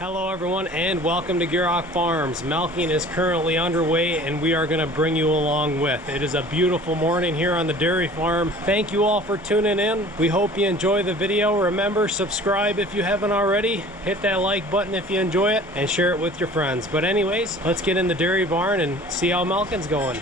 Hello everyone and welcome to Gierok Farms. Milking is currently underway and we are going to bring you along with. It is a beautiful morning here on the dairy farm. Thank you all for tuning in. We hope you enjoy the video. Remember, subscribe if you haven't already. Hit that like button if you enjoy it and share it with your friends. But anyways, let's get in the dairy barn and see how milking's going.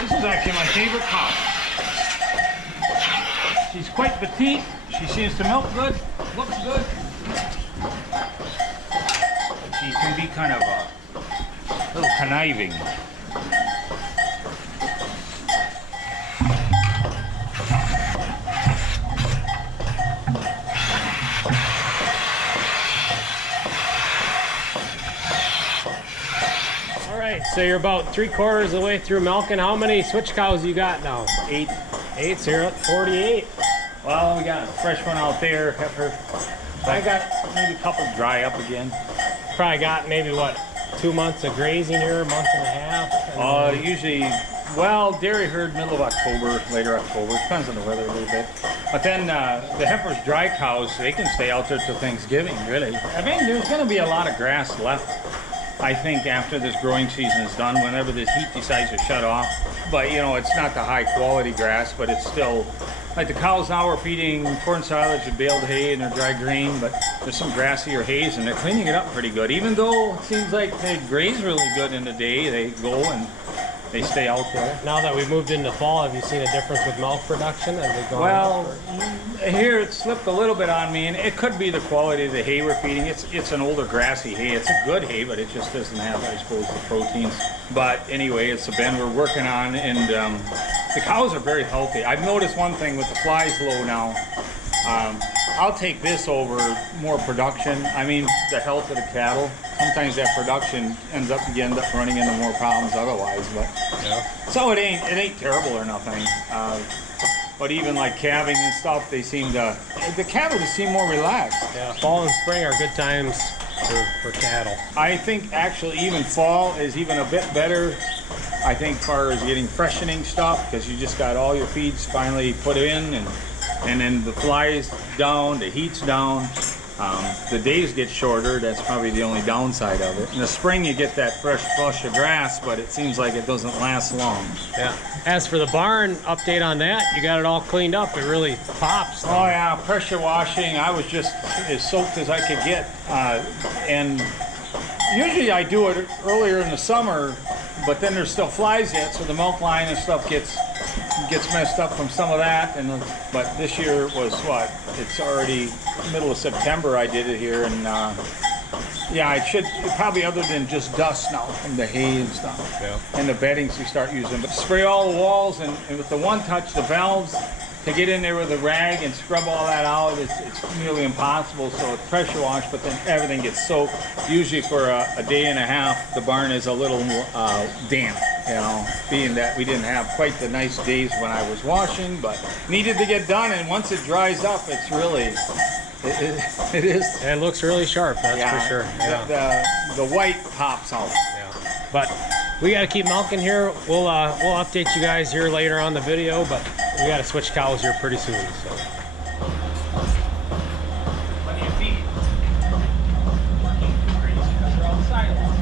This is actually my favorite cow. She's quite petite. She seems to milk good, looks good. But she can be kind of a little conniving. So you're about 3/4 of the way through milking. How many switch cows you got now? 8. 8, so you're at 48. Well, we got a fresh one out there, heifer. I got maybe a couple dry up again. Probably got maybe, what, 2 months of grazing here, a month and a half? Usually, well, dairy herd middle of October, later October. Depends on the weather a little bit. But then the heifer's dry cows, they can stay out there till Thanksgiving, really. I mean, there's going to be a lot of grass left I think after this growing season is done, whenever this heat decides to shut off, but you know, it's not the high quality grass, but it's still, like the cows now are feeding corn silage and baled hay and their dry grain, but there's some grassier hays and they're cleaning it up pretty good. Even though it seems like they graze really good in the day, they go and they stay out there. Now that we've moved into fall, have you seen a difference with milk production? Have they gone Well, here it slipped a little bit on me, and it could be the quality of the hay we're feeding. It's an older grassy hay. It's a good hay, but it just doesn't have, I suppose, the proteins. But anyway, it's a bin we're working on, and the cows are very healthy. I've noticed one thing with the flies low now. I'll take this over more production. I mean, the health of the cattle. Sometimes that production you end up running into more problems otherwise. But Yeah. so it ain't terrible or nothing. But even like calving and stuff, the cattle just seem more relaxed. Yeah. Fall and spring are good times for cattle. I think actually even fall is even a bit better. I think as far as getting freshening stuff, because you just got all your feeds finally put in, and then the flies down, the heat's down. The days get shorter. That's probably the only downside of it. In the spring, you get that fresh flush of grass, but it seems like it doesn't last long. Yeah. As for the barn, update on that, you got it all cleaned up. It really pops. Oh yeah, pressure washing. I was just as soaked as I could get, and usually I do it earlier in the summer, but then there's still flies yet, so the milk line and stuff gets messed up from some of that. But this year was what? It's already middle of September. I did it here, and yeah, I should probably, other than just dust now from the hay and stuff, Yeah. and the beddings we start using. But spray all the walls, and with the one touch, the valves, to get in there with a rag and scrub all that out, it's nearly impossible. So it's pressure wash, but then everything gets soaked. Usually for a day and a half, the barn is a little damp, you know, being that we didn't have quite the nice days when I was washing, but needed to get done. And once it dries up, it's really, it is. And it looks really sharp, that's for sure. Yeah. The white pops out. Yeah. But we got to keep milking here. We'll update you guys here later on the video, but we got to switch cows here pretty soon. So. Plenty of feed. Working too crazy because they're all silent.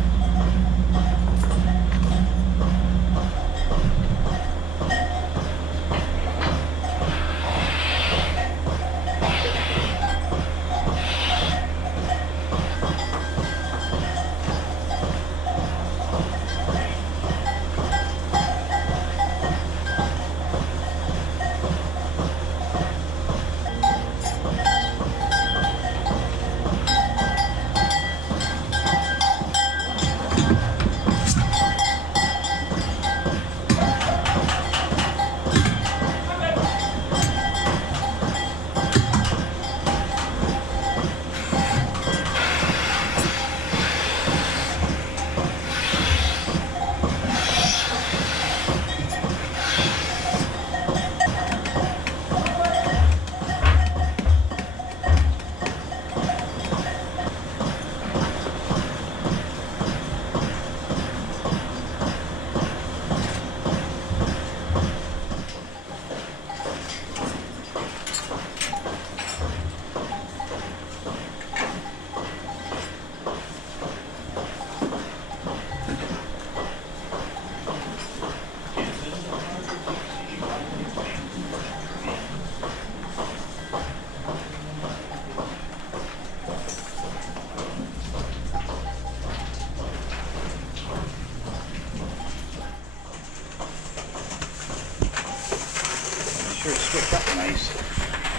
Sure it's stripped up nice.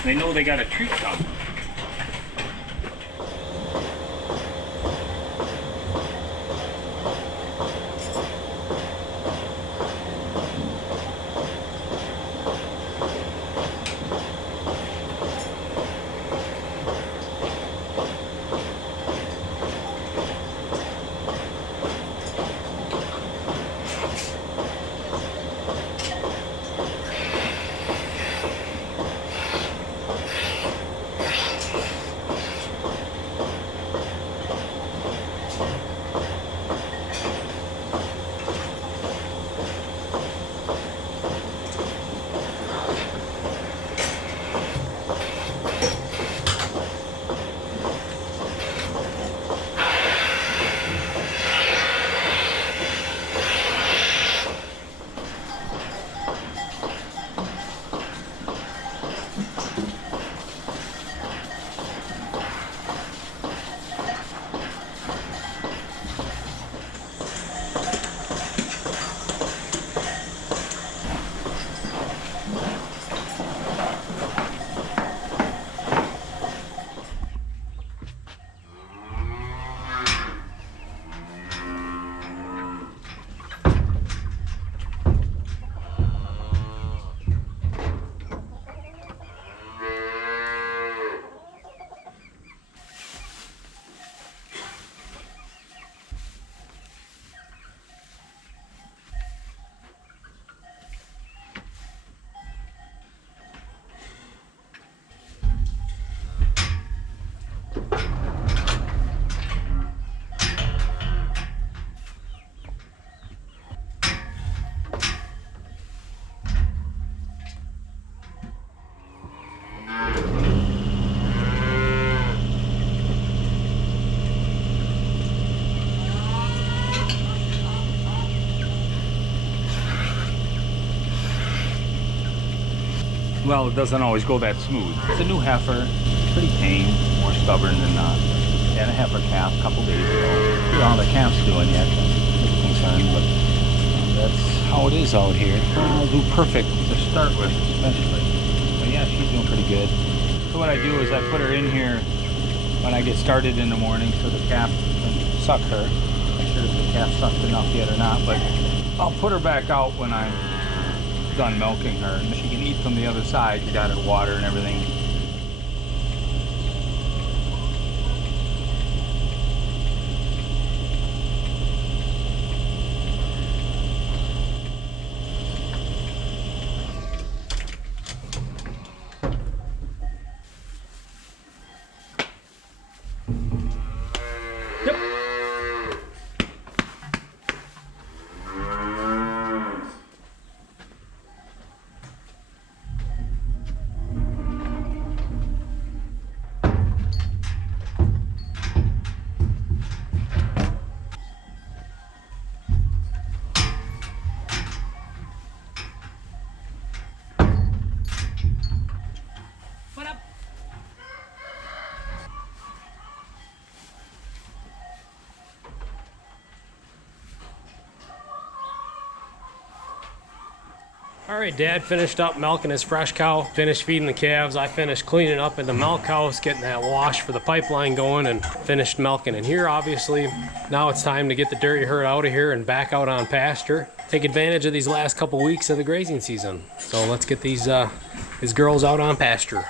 They know they got a treat coming. well, it doesn't always go that smooth. It's a new heifer, pretty tame, more stubborn than not. Had a heifer calf a couple days ago. I don't know how the calf's doing yet. I'm a little concerned, but that's how it is out here. I'll do perfect to start with, especially. But yeah, she's doing pretty good. So what I do is I put her in here when I get started in the morning so the calf can suck her. I'm not sure if the calf sucked enough yet or not, but I'll put her back out when I'm done milking her. And she can eat from the other side. You got her water and everything. All right, Dad finished up milking his fresh cow, finished feeding the calves. I finished cleaning up in the milk house, getting that wash for the pipeline going, and finished milking in here, obviously. Now it's time to get the dairy herd out of here and back out on pasture. Take advantage of these last couple weeks of the grazing season. So let's get these girls out on pasture.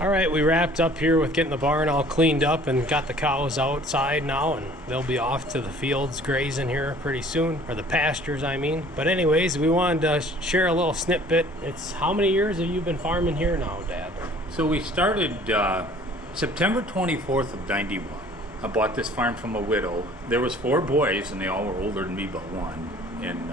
All right, we wrapped up here with getting the barn all cleaned up and got the cows outside now, and they'll be off to the fields grazing here pretty soon, or the pastures, I mean. But anyways, we wanted to share a little snippet. It's how many years have you been farming here now, Dad? So we started September 24th of 91. I bought this farm from a widow. There was 4 boys, and they all were older than me but one. And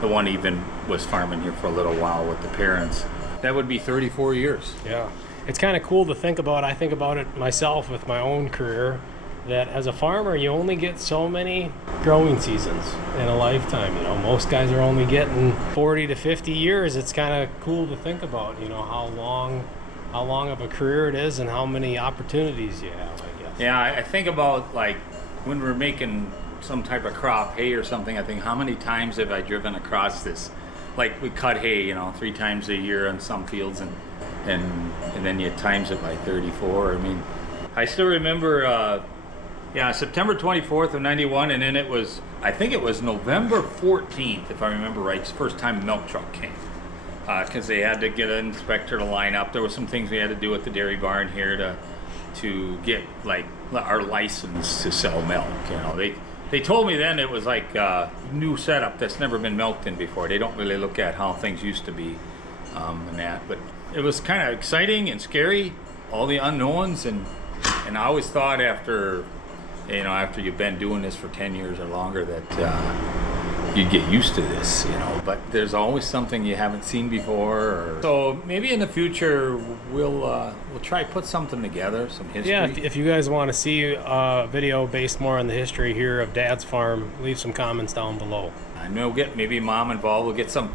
the one even was farming here for a little while with the parents. That would be 34 years. Yeah. It's kind of cool to think about. I think about it myself with my own career, that as a farmer, you only get so many growing seasons in a lifetime. You know, most guys are only getting 40 to 50 years. It's kind of cool to think about, you know, how long of a career it is and how many opportunities you have, I guess. Yeah, I think about, like, when we're making some type of crop, hay or something, I think, how many times have I driven across this? Like, we cut hay, you know, 3 times a year on some fields, and then you times it by 34. I mean, I still remember, September 24th of 91, and then I think it was November 14th, if I remember right, it's the first time the milk truck came. Because they had to get an inspector to line up. There were some things we had to do at the dairy barn here to get, like, our license to sell milk, you know. They told me then it was like a new setup that's never been milked in before. They don't really look at how things used to be and that, but it was kind of exciting and scary, all the unknowns, and I always thought after you've been doing this for 10 years or longer that you'd get used to this, you know, but there's always something you haven't seen before. So maybe in the future we'll try to put something together, some history. Yeah, if you guys want to see a video based more on the history here of Dad's farm, leave some comments down below. And we'll get maybe Mom involved. We'll get some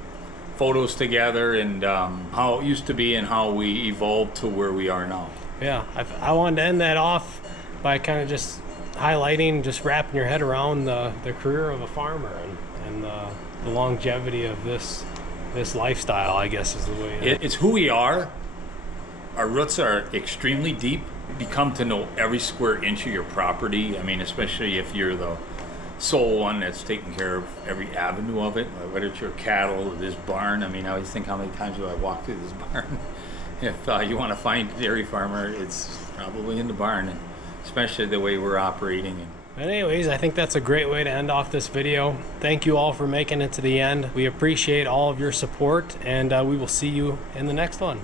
photos together and how it used to be and how we evolved to where we are now. Yeah, I wanted to end that off by kind of just highlighting, just wrapping your head around the career of a farmer and the longevity of this this lifestyle, I guess is the way. It's who we are. Our roots are extremely deep. You come to know every square inch of your property. I mean, especially if you're the sole one that's taking care of every avenue of it, whether it's your cattle or this barn. I mean, I always think, how many times do I walk through this barn? If you want to find a dairy farmer, it's probably in the barn, and especially the way we're operating. Anyways, I think that's a great way to end off this video. Thank you all for making it to the end. We appreciate all of your support, and we will see you in the next one.